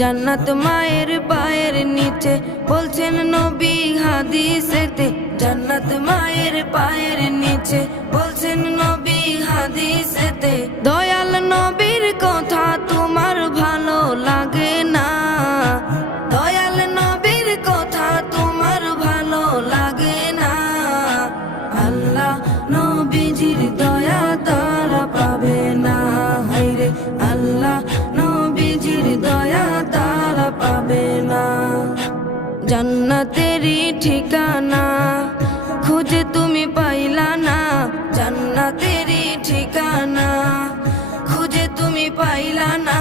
জান্নাত মায়ের পায়ের নিচে বলছেন নবী হাদিসেতে। জান্নাত মায়ের পায়ের নিচে বলছেন নবী হাদিসেতে। দয়াল নবীর কথা তোমার ভালো লাগে না, দয়াল নবীর কথা তোমার ভালো লাগে না। আল্লাহ নবীজির দয়া তারা পাবে না, হায়রে আল্লাহ নবীজির দয়া তারা পাবে না। জান্নাতেরই ঠিকানা খুঁজে তুমি পাইলা না, জান্নাতেরই ঠিকানা খুঁজে তুমি পাইলা না।